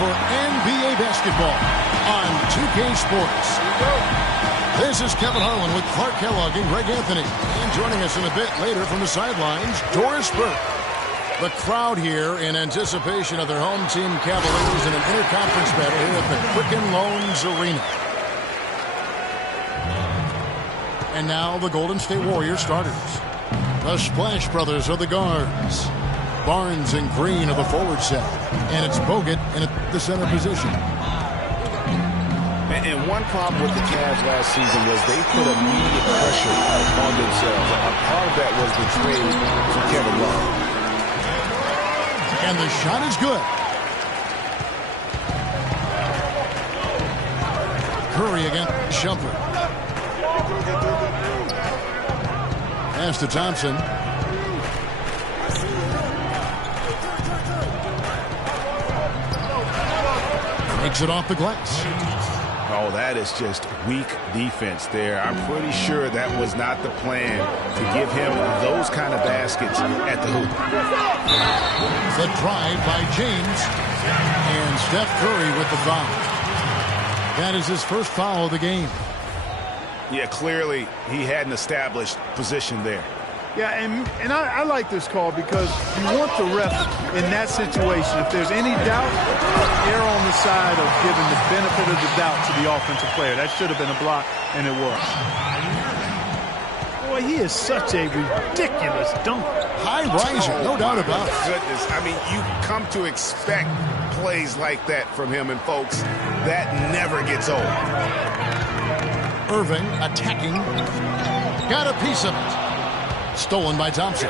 for NBA basketball on 2K Sports. This is Kevin Harlan with Clark Kellogg and Greg Anthony. And joining us in a bit later from the sidelines, Doris Burke. The crowd here in anticipation of their home team Cavaliers in an interconference battle here at the Quicken Loans Arena. And now the Golden State Warriors starters. The Splash Brothers are the guards. Barnes and Green are the forward set. And it's Bogut in the center position. And one problem with the Cavs last season was they put immediate pressure on themselves. A part of that was the trade for Kevin Love. And the shot is good. Curry against Shumpert. Pass to Thompson. Makes it off the glass. Oh, that is just weak defense there. I'm pretty sure that was not the plan to give him those kind of baskets at the hoop. The drive by James. And Steph Curry with the foul. That is his first foul of the game. Yeah, clearly he had an established position there. Yeah, and I like this call because you want the ref in that situation. If there's any doubt, err on the side of giving the benefit of the doubt to the offensive player. That should have been a block, and it was. Boy, he is such a ridiculous dunker. High riser, no doubt about it. Goodness, I mean, you come to expect plays like that from him, and folks, that never gets old. Irving attacking. Got a piece of it. Stolen by Thompson.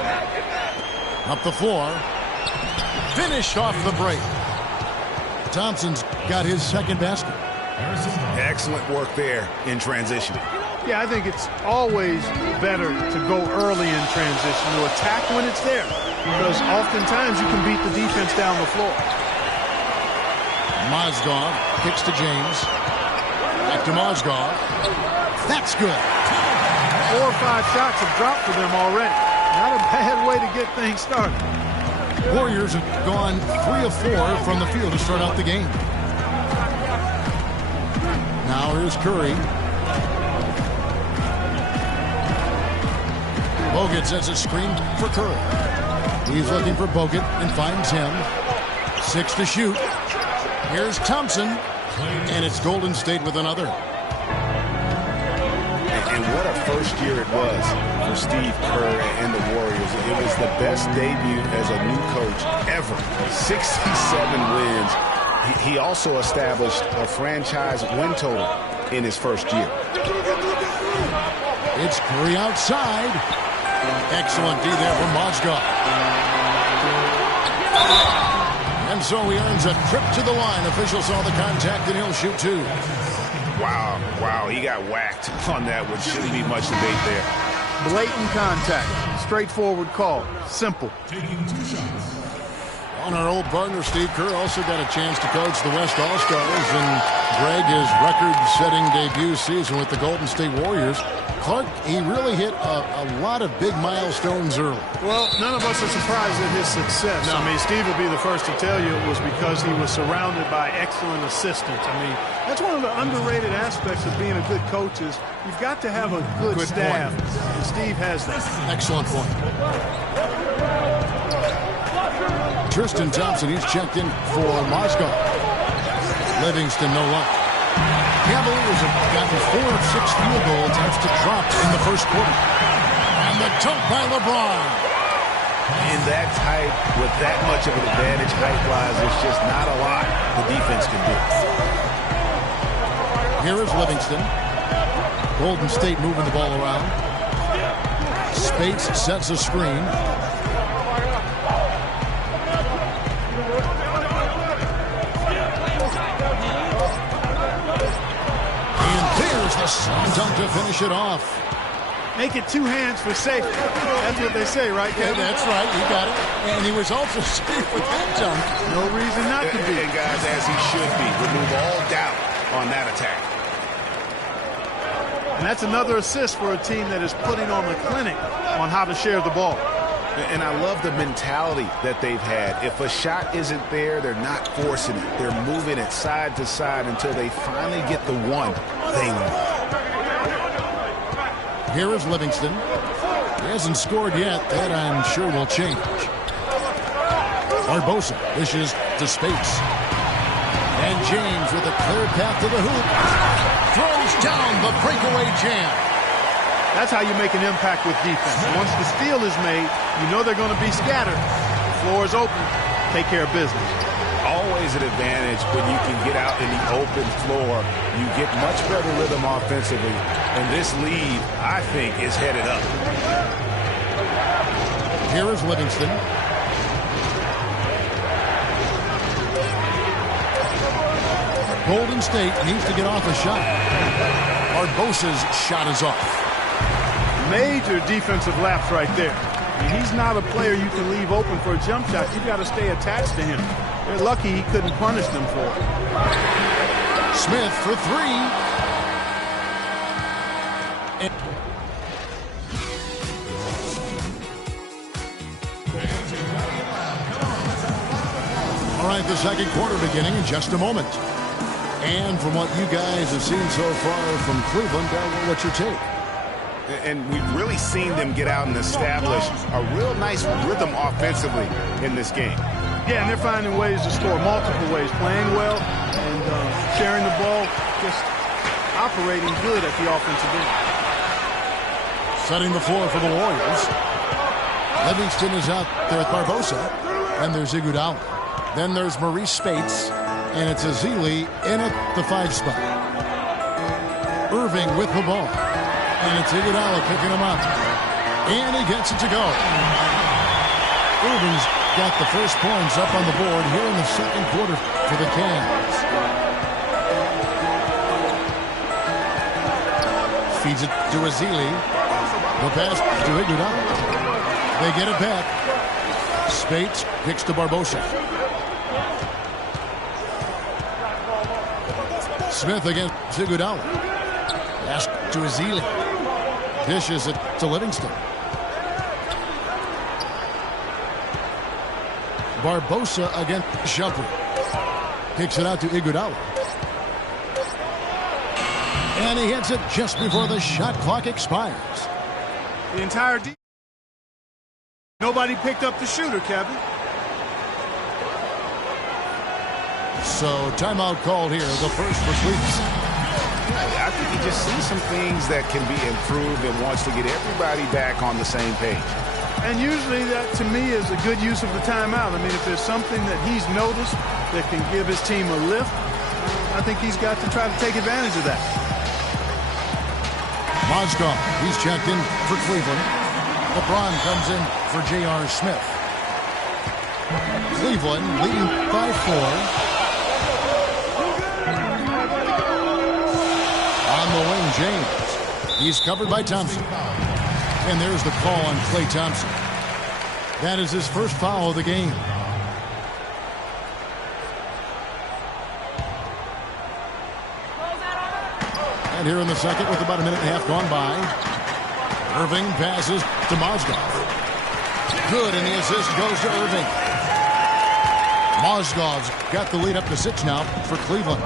Up the floor. Finished off the break. Thompson's got his second basket. Excellent work there in transition. Yeah, I think it's always better to go early in transition, to attack when it's there, because oftentimes you can beat the defense down the floor. Mozgov kicks to James. Back to Mozgov. That's good. 4 or 5 shots have dropped for them already. Not a bad way to get things started. Warriors have gone 3 of 4 from the field to start out the game. Now here's Curry. Bogut sets a screen for Curry. He's looking for Bogut and finds him. 6 to shoot. Here's Thompson. And it's Golden State with another. And what a first year it was for Steve Kerr and the Warriors. It was the best debut as a new coach ever. 67 wins. He also established a franchise win total in his first year. It's Curry outside. Excellent D there from Mozgov. And so he earns a trip to the line. Officials saw the contact and he'll shoot 2. Wow, he got whacked on that one. Shouldn't be much debate there. Blatant contact. Straightforward call. Simple. On our old partner, Steve Kerr also got a chance to coach the West All-Stars. And Greg, his record-setting debut season with the Golden State Warriors. Clark, he really hit a lot of big milestones early. Well, none of us are surprised at his success. No. I mean, Steve will be the first to tell you it was because he was surrounded by excellent assistants. I mean, that's one of the underrated aspects of being a good coach is you've got to have a good staff. Point. And Steve has that. Excellent point. Tristan Thompson, he's checked in for Moscow. Livingston, no luck. Cavaliers have gotten 4 of 6 field goal attempts to drop in the first quarter. And the dunk by LeBron. In that type, with that much of an advantage height-wise, there's just not a lot the defense can do. Here is Livingston. Golden State moving the ball around. Spates sets a screen. The slam dunk to finish it off. Make it 2 hands for safety. That's what they say, right, Kevin? Yeah, that's right. You got it. And he was also safe with that dunk. No reason not to be. And guys, as he should be. Remove all doubt on that attack. And that's another assist for a team that is putting on the clinic on how to share the ball. And I love the mentality that they've had. If a shot isn't there, they're not forcing it. They're moving it side to side until they finally get the one they want. Here is Livingston. He hasn't scored yet. That, I'm sure, will change. Barbosa dishes to Spates. And James with a clear path to the hoop. Throws down the breakaway jam. That's how you make an impact with defense. Once the steal is made, you know they're going to be scattered. The floor is open. Take care of business. Always an advantage when you can get out in the open floor. You get much better rhythm offensively. And this lead, I think, is headed up. Here is Livingston. Golden State needs to get off a shot. Barbosa's shot is off. Major defensive lapse right there. And he's not a player you can leave open for a jump shot. You got to stay attached to him. They're lucky he couldn't punish them for it. Smith for three. All right, the second quarter beginning in just a moment. And from what you guys have seen so far from Cleveland, what's your take? And we've really seen them get out and establish a real nice rhythm offensively in this game. Yeah, and they're finding ways to score multiple ways, playing well and sharing the ball, just operating good at the offensive end. Setting the floor for the Warriors. Livingston is out there with Barbosa, and there's Iguodala. Then there's Maurice Spates, and it's Ezeli in at the 5 spot. Irving with the ball. And it's Iguodala picking him up. And he gets it to go. Irving's got the first points up on the board here in the second quarter for the Cavs. Feeds it to Ezeli. The pass to Iguodala. They get it back. Spates kicks to Barbosa. Smith against Iguodala. Pass to Ezeli. Dishes it to Livingston. Barbosa against Shumpert. Kicks it out to Iguodala. And he hits it just before the shot clock expires. The entire defense. Nobody picked up the shooter, Kevin. So timeout called here, the first for Cleveland. I think he just sees some things that can be improved and wants to get everybody back on the same page. And usually that, to me, is a good use of the timeout. I mean, if there's something that he's noticed that can give his team a lift, I think he's got to try to take advantage of that. Mozgov, he's checked in for Cleveland. LeBron comes in for J.R. Smith. Cleveland leading by 4. On the wing, James. He's covered by Thompson. And there's the call on Klay Thompson. That is his first foul of the game. And here in the second with about a minute and a half gone by. Irving passes to Mozgov. Good, and the assist goes to Irving. Mozgov's got the lead up to 6 now for Cleveland.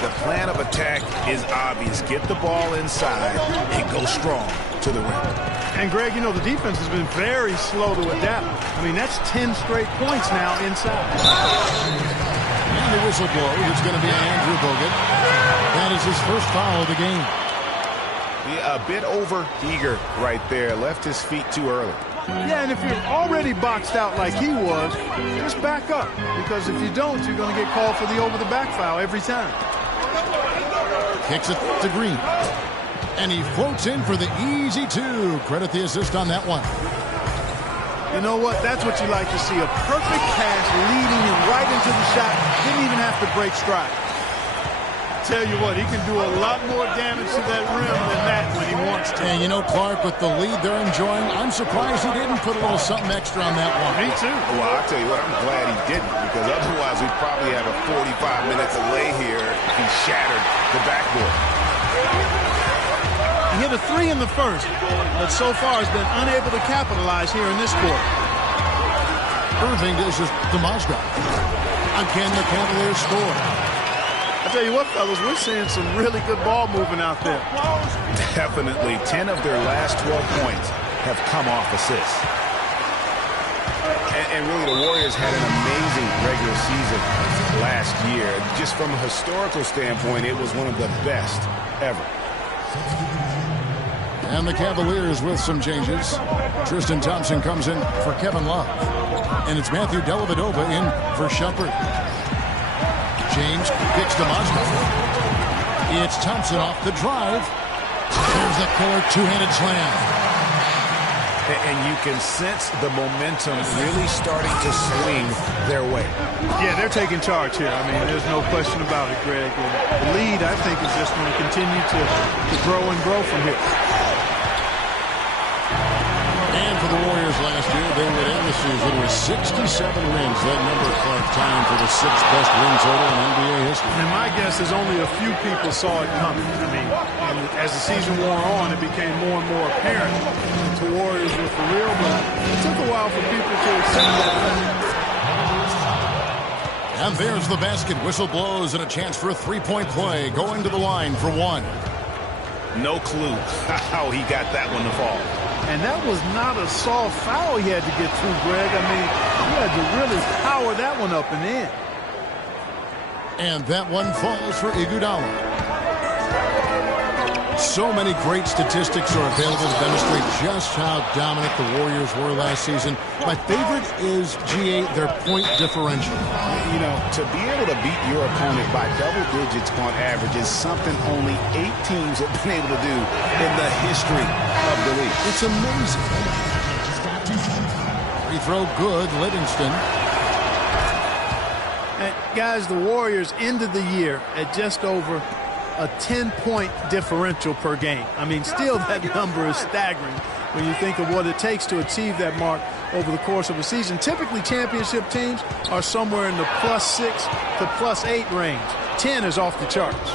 The plan of attack is obvious. Get the ball inside and go strong to the rim. And, Greg, you know, the defense has been very slow to adapt. I mean, that's 10 straight points now inside. And the whistle blows. It's going to be Andrew Bogut. That is his first foul of the game. Yeah, a bit over-eager right there. Left his feet too early. Yeah, and if you're already boxed out like he was, just back up. Because if you don't, you're going to get called for the over-the-back foul every time. Kicks it to Green. And he floats in for the easy 2. Credit the assist on that one. You know what? That's what you like to see. A perfect pass leading him right into the shot. Didn't even have to break stride. Tell you what, he can do a lot more damage to that rim than that when he wants to. And you know, Clark, with the lead they're enjoying, I'm surprised he didn't put a little something extra on that one. Me too. Well, I'll tell you what, I'm glad he didn't, because otherwise we'd probably have a 45-minute delay here if he shattered the backboard. He hit a 3 in the first, but so far has been unable to capitalize here in this quarter. Irving dishes to Mozgov. Again, the Cavaliers score. I tell you what, fellas, we're seeing some really good ball moving out there. Definitely. 10 of their last 12 points have come off assists. And really, the Warriors had an amazing regular season last year. Just from a historical standpoint, it was one of the best ever. And the Cavaliers with some changes. Tristan Thompson comes in for Kevin Love. And it's Matthew Dellavedova in for Shumpert. James kicks to Mozgov. It's Thompson off the drive. There's the killer two-handed slam. And you can sense the momentum really starting to swing their way. Yeah, they're taking charge here. I mean, there's no question about it, Greg. And the lead, I think, is just going to continue to grow and grow from here. And for the Warriors last year, they would end the season with 67 wins. That number, Clark, tying for the 6th best win total in NBA history. And my guess is only a few people saw it coming. I mean, and as the season wore on, it became more and more apparent that the Warriors were for real, but it took a while for people to accept that. And there's the basket. Whistle blows and a chance for a three-point play. Going to the line for one. No clue how he got that one to fall. And that was not a soft foul he had to get through, Greg. I mean, he had to really power that one up and in. And that one falls for Iguodala. So many great statistics are available to demonstrate just how dominant the Warriors were last season. My favorite is G.A.T, their point differential. You know, to be able to beat your opponent by double digits on average is something only 8 teams have been able to do in the history of the league. It's amazing. Free throw good, Livingston. Guys, the Warriors ended the year at just over a 10-point differential per game. I mean, still that number is staggering when you think of what it takes to achieve that mark over the course of a season. Typically, championship teams are somewhere in the +6 to +8 range. 10 is off the charts.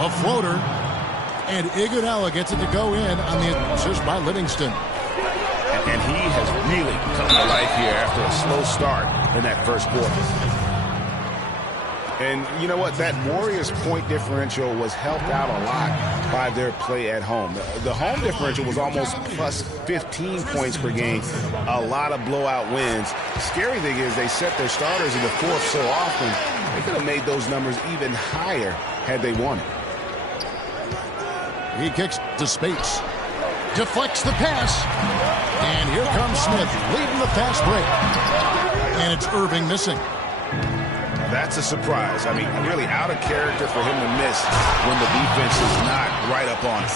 A floater, and Iguodala gets it to go in on the assist by Livingston. And he has really come to life here after a slow start in that first quarter. And you know what? That Warriors point differential was helped out a lot by their play at home. The home differential was almost +15 points per game. A lot of blowout wins. Scary thing is they set their starters in the fourth so often, they could have made those numbers even higher had they wanted. He kicks to Spates. Deflects the pass. And here comes Smith leading the fast break. And it's Irving missing. That's a surprise. I mean, really out of character for him to miss when the defense is not right up on it.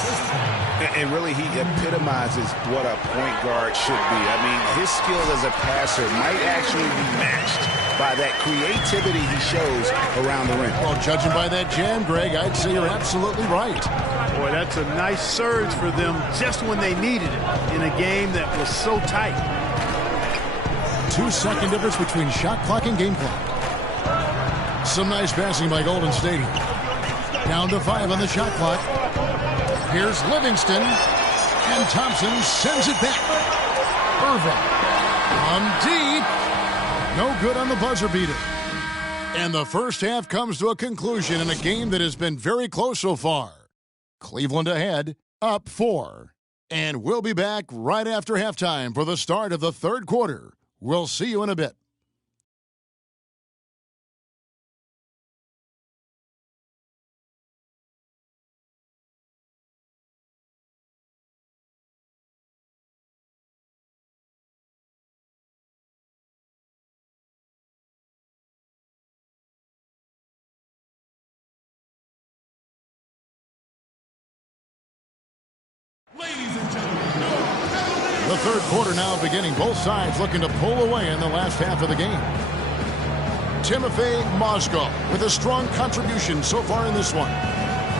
And really, he epitomizes what a point guard should be. I mean, his skill as a passer might actually be matched by that creativity he shows around the rim. Well, judging by that jam, Greg, I'd say you're absolutely right. Boy, that's a nice surge for them just when they needed it in a game that was so tight. 2-second difference between shot clock and game clock. Some nice passing by Golden State. Down to 5 on the shot clock. Here's Livingston. And Thompson sends it back. Irving on deep. No good on the buzzer beater. And the first half comes to a conclusion in a game that has been very close so far. Cleveland ahead, up 4. And we'll be back right after halftime for the start of the third quarter. We'll see you in a bit. The third quarter now beginning. Both sides looking to pull away in the last half of the game. Timofey Mozgov with a strong contribution so far in this one.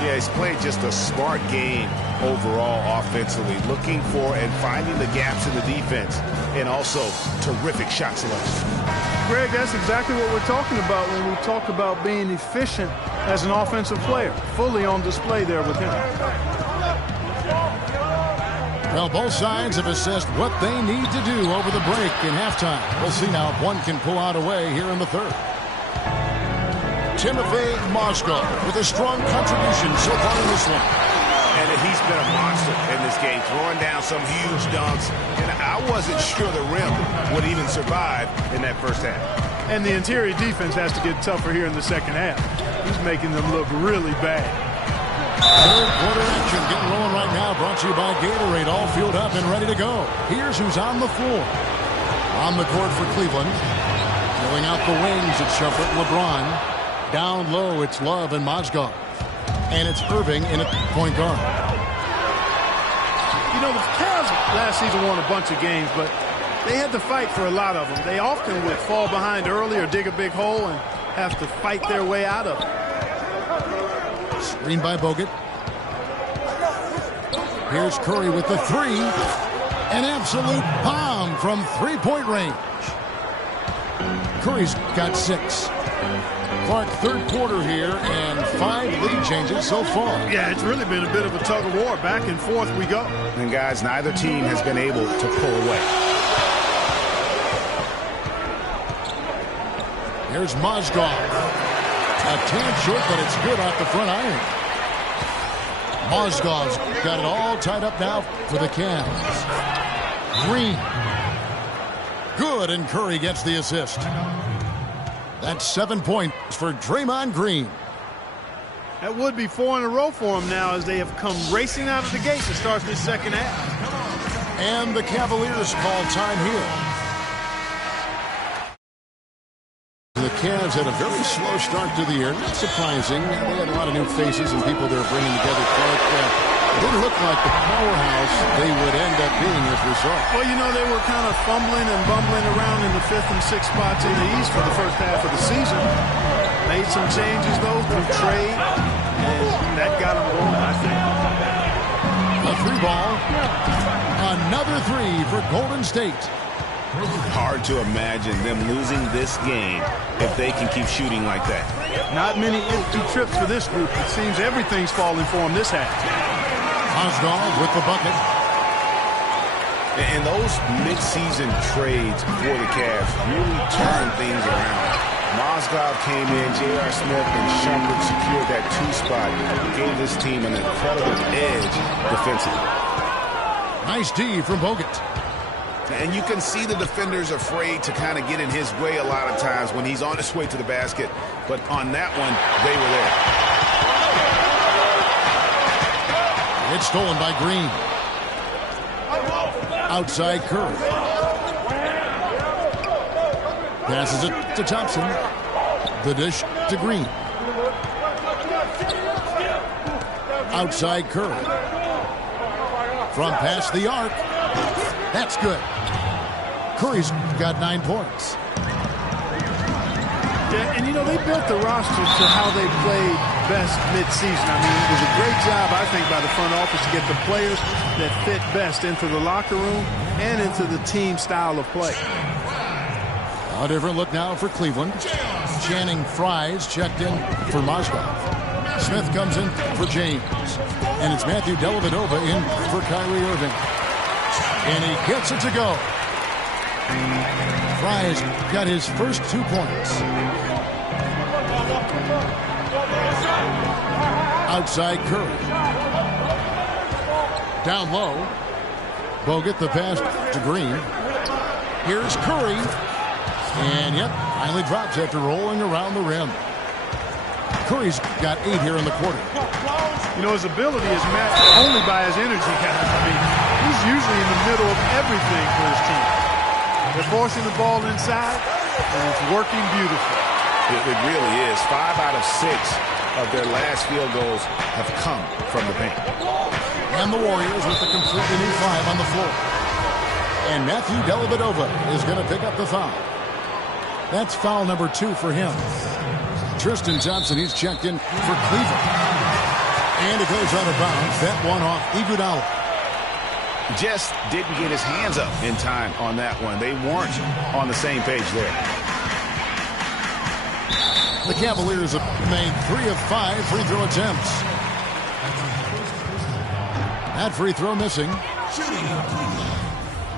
Yeah, he's played just a smart game overall offensively, looking for and finding the gaps in the defense, and also terrific shot selection. Greg, that's exactly what we're talking about when we talk about being efficient as an offensive player. Fully on display there with him. Well, both sides have assessed what they need to do over the break in halftime. We'll see now if one can pull out a way here in the third. Timothy Mozgov with a strong contribution so far in this one. And he's been a monster in this game, throwing down some huge dunks. And I wasn't sure the rim would even survive in that first half. And the interior defense has to get tougher here in the second half. He's making them look really bad. Third quarter action getting rolling right now, brought to you by Gatorade, all fueled up and ready to go. Here's who's on the floor. On the court for Cleveland. Filling out the wings, it's Shumpert, LeBron. Down low, it's Love and Mozgov. And it's Irving in at point guard. You know, the Cavs last season won a bunch of games, but they had to fight for a lot of them. They often would fall behind early or dig a big hole and have to fight their way out of it. Screen by Bogut. Here's Curry with the three. An absolute bomb from three-point range. Curry's got 6. Clark, third quarter here, and 5 lead changes so far. Yeah, it's really been a bit of a tug of war. Back and forth we go. And, guys, neither team has been able to pull away. Here's Mozgov. A tad short, but it's good off the front iron. Mozgov's got it all tied up now for the Cavs. Green. Good, and Curry gets the assist. That's 7 points for Draymond Green. That would be 4 in a row for him now as they have come racing out of the gate to start this second half. And the Cavaliers call time here. The Cavs had a very slow start to the year. Not surprising. They had a lot of new faces and people they were bringing together. It didn't look like the powerhouse they would end up being as a result. Well, you know, they were kind of fumbling and bumbling around in the 5th and 6th spots in the East for the first half of the season. Made some changes, though, through trade, and that got them going, I think. A 3-ball. Another 3 for Golden State. Hard to imagine them losing this game if they can keep shooting like that. Not many empty trips for this group. It seems everything's falling for them this half. Mozgov with the bucket. And those mid-season trades for the Cavs really turned things around. Mozgov came in, J.R. Smith and Shumpert secured that 2 spot. Gave this team an incredible edge defensively. Nice D from Bogut. And you can see the defenders afraid to kind of get in his way a lot of times when he's on his way to the basket. But on that one, they were there. It's stolen by Green. Outside Curry. Passes it to Thompson. The dish to Green. Outside Curry. From past the arc. That's good. Curry's got 9 points. Yeah, and you know, they built the roster to how they played best mid-season. I mean, it was a great job, I think, by the front office to get the players that fit best into the locker room and into the team style of play. A different look now for Cleveland. Channing Fries checked in for Mozgov. Smith comes in for James. And it's Matthew Dellavedova in for Kyrie Irving. And he gets it to go. Fries got his first 2 points. Outside Curry. Down low. Bogut the pass to Green. Here's Curry. And yep, finally drops after rolling around the rim. Curry's got 8 here in the quarter. You know, his ability is matched only by his energy, guys. I mean, he's usually in the middle of everything for his team. They're forcing the ball inside, and it's working beautifully. It really is. 5 out of 6 of their last field goals have come from the paint. And the Warriors with a completely new 5 on the floor. And Matthew Dellavedova is going to pick up the foul. That's foul number 2 for him. Tristan Thompson, he's checked in for Cleveland. And it goes out of bounds. That one off Iguodala. Just didn't get his hands up in time on that one. They weren't on the same page there. The Cavaliers have made 3 of 5 free throw attempts. That free throw missing.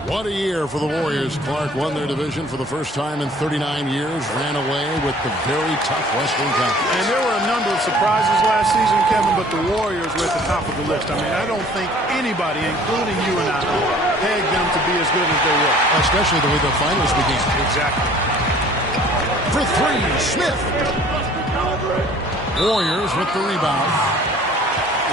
What a year for the Warriors. Clark won their division for the first time in 39 years, ran away with the very tough Western Conference. And there were a number of surprises last season, Kevin, but the Warriors were at the top of the list. I mean, I don't think anybody, including you and I, pegged them to be as good as they were. Especially the way the finals began. Exactly. For 3, Smith. Warriors with the rebound.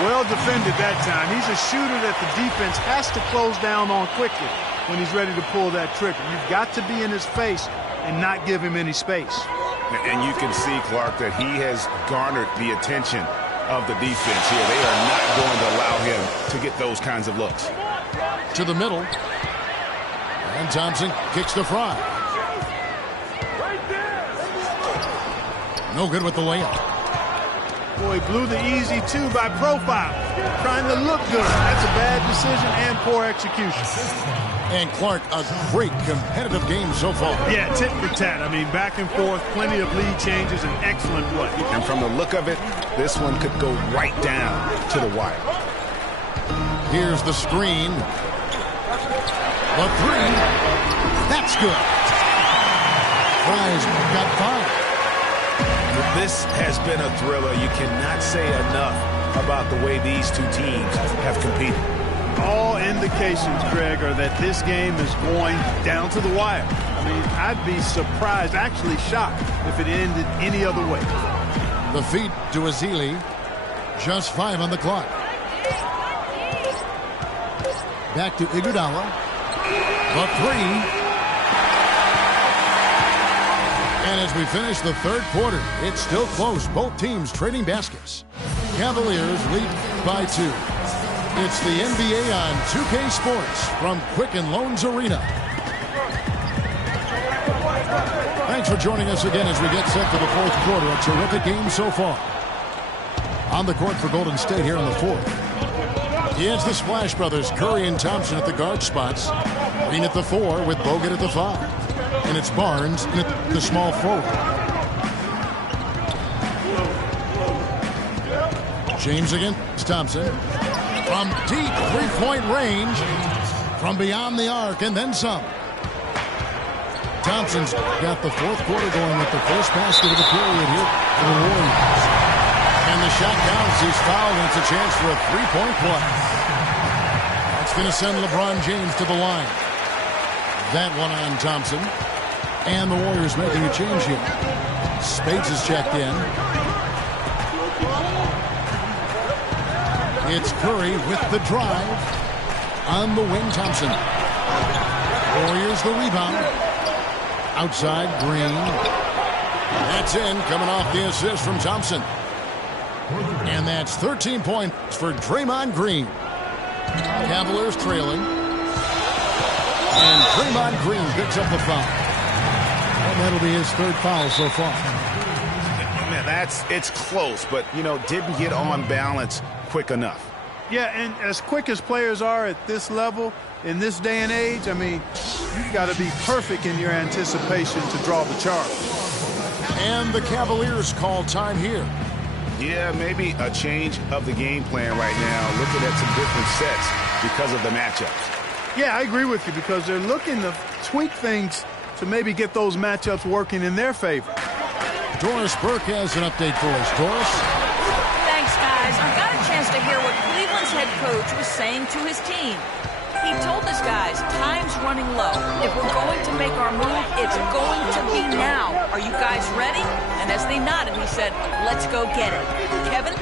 Well defended that time. He's a shooter that the defense has to close down on quickly when he's ready to pull that trigger. You've got to be in his face and not give him any space. And you can see, Clark, that he has garnered the attention of the defense here. They are not going to allow him to get those kinds of looks. To the middle. And Thompson kicks to Fry. No good with the layup. Boy, blew the easy 2 by profile. Trying to look good. That's a bad decision and poor execution. And Clark, a great competitive game so far. Yeah, tit for tat. I mean, back and forth, plenty of lead changes, and excellent play. And from the look of it, this one could go right down to the wire. Here's the screen. The 3. That's good. Fry's got 5. This has been a thriller. You cannot say enough about the way these two teams have competed. All indications, Greg, are that this game is going down to the wire. I mean, I'd be surprised, actually shocked, if it ended any other way. The feed to Azili. Just 5 on the clock. Back to Iguodala. The 3. And as we finish the third quarter, it's still close. Both teams trading baskets. Cavaliers lead by 2. It's the NBA on 2K Sports from Quicken Loans Arena. Thanks for joining us again as we get set for the fourth quarter. A terrific game so far. On the court for Golden State here in the fourth. It's the Splash Brothers, Curry and Thompson at the guard spots. Green at the 4 with Bogut at the 5. And it's Barnes in the small forward. James against Thompson. From deep three-point range. From beyond the arc and then some. Thompson's got the fourth quarter going with the first basket of the period here for the Warriors. And the shot counts. He's fouled and it's a chance for a three-point play. That's going to send LeBron James to the line. That one on Thompson. And the Warriors making a change here. Spades is checked in. It's Curry with the drive. On the wing, Thompson. Warriors the rebound. Outside, Green. That's in, coming off the assist from Thompson. And that's 13 points for Draymond Green. Cavaliers trailing. And Draymond Green picks up the foul. And that'll be his third foul so far. Man, it's close, but, didn't get on balance quick enough. Yeah, and as quick as players are at this level, in this day and age, I mean, you've got to be perfect in your anticipation to draw the charge. And the Cavaliers call time here. Yeah, maybe a change of the game plan right now, looking at some different sets because of the matchups. Yeah, I agree with you because they're looking to tweak things to maybe get those matchups working in their favor. Doris Burke has an update for us. Doris? Thanks, guys. I got a chance to hear what Cleveland's head coach was saying to his team. He told us guys, time's running low. If we're going to make our move, it's going to be now. Are you guys ready? And as they nodded, he said, let's go get it. Kevin?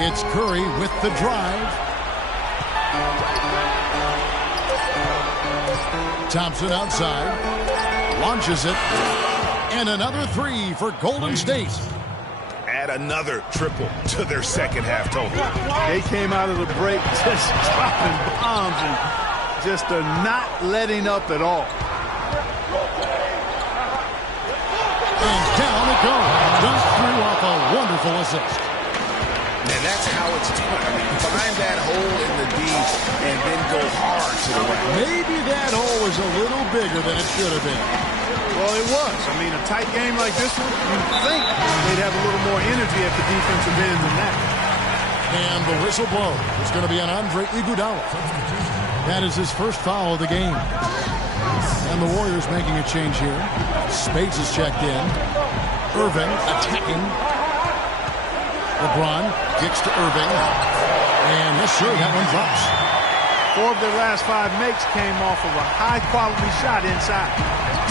It's Curry with the drive. Thompson outside. Launches it. And another 3 for Golden State. Add another triple to their second half total. They came out of the break just dropping bombs and just are not letting up at all. And down it goes. Dunked through off a wonderful assist. And that's how it's done. I mean, find that hole in the D and then go hard to the right. Maybe that hole was a little bigger than it should have been. Well, it was. I mean, a tight game like this one, you'd think they'd have a little more energy at the defensive end than that. And the whistle blow is going to be on Andre Iguodala. That is his first foul of the game. And the Warriors making a change here. Spades is checked in. Irving attacking. LeBron kicks to Irving. And yes, sir, that one drops. 4 of their last 5 makes came off of a high-quality shot inside.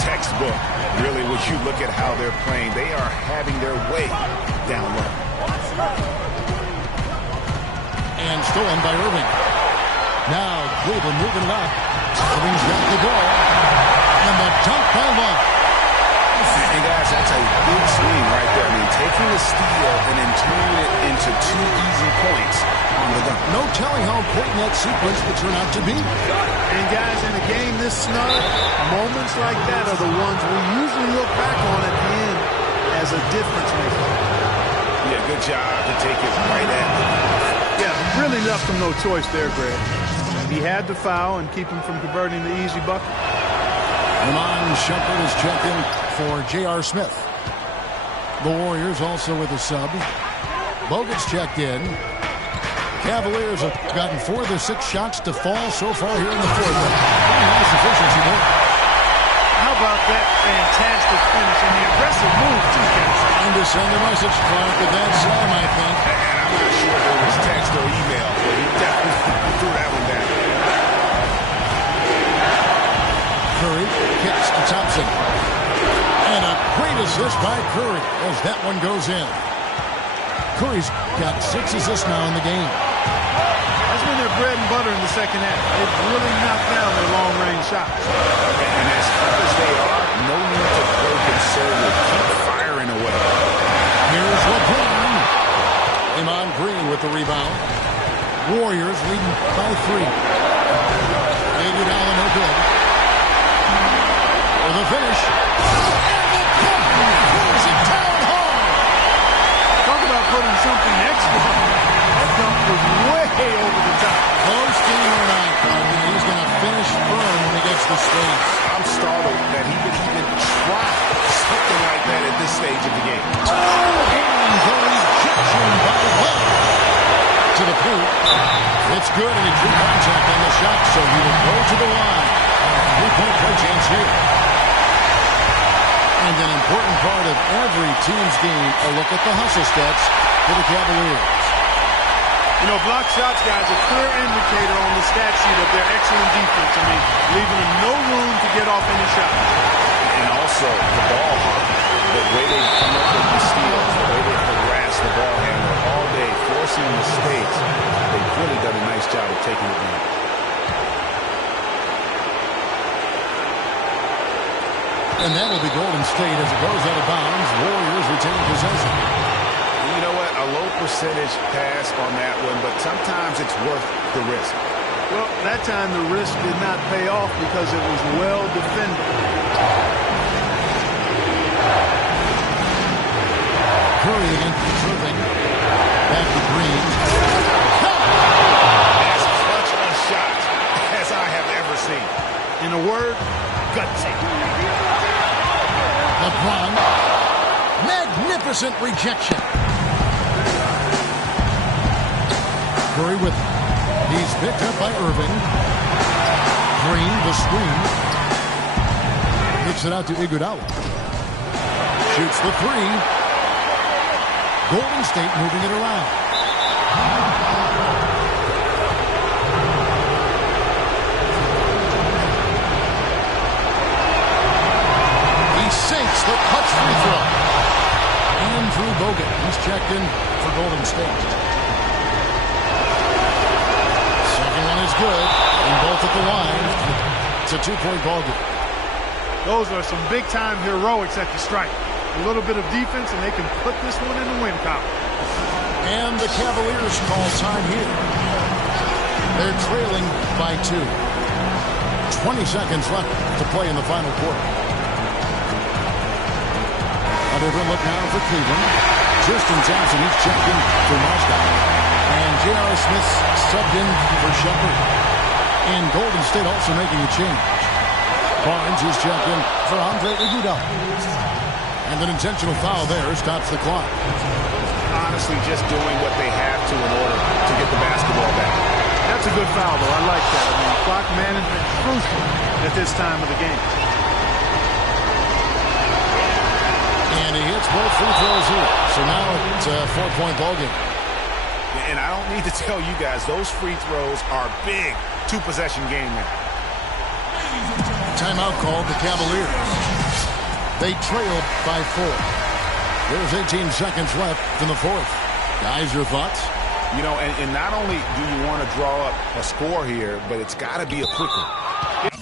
Textbook, really, when you look at how they're playing. They are having their way down low. And stolen by Irving. Now Cleveland moving it up. Irving's got the ball. And the dunk by Love. And guys, that's a big swing right there. I mean, taking a steal and then turning it into 2 easy points on the dunk. No telling how important that sequence will turn out to be. And guys, in a game this snug, moments like that are the ones we usually look back on at the end as a difference maker. Yeah, good job to take it right at them. Yeah, really left him no choice there, Greg. He had to foul and keep him from converting the easy bucket. Iman Shumpert is checked in for J.R. Smith. The Warriors also with a sub. Bogut's checked in. Cavaliers have gotten 4 of their 6 shots to fall so far here in the fourth. Pretty nice efficiency there. How about that fantastic finish and the aggressive move, too, Kevin? Trying to send a message, Clark, with that Sam, I think. And I'm not sure if it was text or email, but he definitely threw that one down. Curry kicks to Thompson. And a great assist by Curry as that one goes in. Curry's got 6 assists now in the game. That's been their bread and butter in the second half. They've really knocked down their long-range shots. And as tough as they are, no need to play conservative. Keep firing away. Here's LeBron. Iman Green with the rebound. Warriors leading by 3. Iguodala no good. For the finish. And the dunk pulls it down hard. Talk about putting something extra on. That dunk was way over the top. Close game or not, he's going to finish firm when he gets the space. I'm startled that he would even try something like that at this stage of the game. Oh, and the rejection by Love to the paint. It's good, and he drew contact on the shot, so he will go to the line. 3-point play chance here. And an important part of every team's game, a look at the hustle stats for the Cavaliers. You know, block shots, guys, a clear indicator on the stat sheet of their excellent defense. I mean, leaving them no room to get off any shot. And also, the ball hawk, the way they come up with the steals, the way they harass the ball handler all day, forcing mistakes. They've really done a nice job of taking it down. And that will be Golden State as it goes out of bounds. Warriors retain possession. You know what? A low percentage pass on that one, but sometimes it's worth the risk. Well, that time the risk did not pay off because it was well defended. Curry against Irving. Back to Green. As clutch a shot as I have ever seen. In a word, gutsy. LeBron. Magnificent rejection. Curry with it. He's picked up by Irving. Green, the screen. Kicks it out to Iguodala. Shoots the 3. Golden State moving it around. He sinks the clutch free throw. Andrew Bogut, he's checked in for Golden State. Second one is good, and both at the line. It's a 2-point ball game. Those are some big-time heroics at the stripe. A little bit of defense, and they can put this one in the win column. And the Cavaliers call time here. They're trailing by 2. 20 seconds left to play in the final quarter. A different look now for Cleveland. 2 Houston's absent. He's checked in for Moscow. And J.R. Smith's subbed in for Shepard. And Golden State also making a change. Barnes is checked in for Andre Iguodala. And an intentional foul there stops the clock. Honestly, just doing what they have to in order to get the basketball back. That's a good foul, though. I like that. I mean, clock management is crucial at this time of the game. And he hits both free throws here. So now it's a 4-point ball game. And I don't need to tell you guys, those free throws are big. Two-possession game now. Timeout called the Cavaliers. They trailed by 4. There's 18 seconds left in the fourth. Guys, your thoughts? You know, and not only do you want to draw up a score here, but it's got to be a quick one.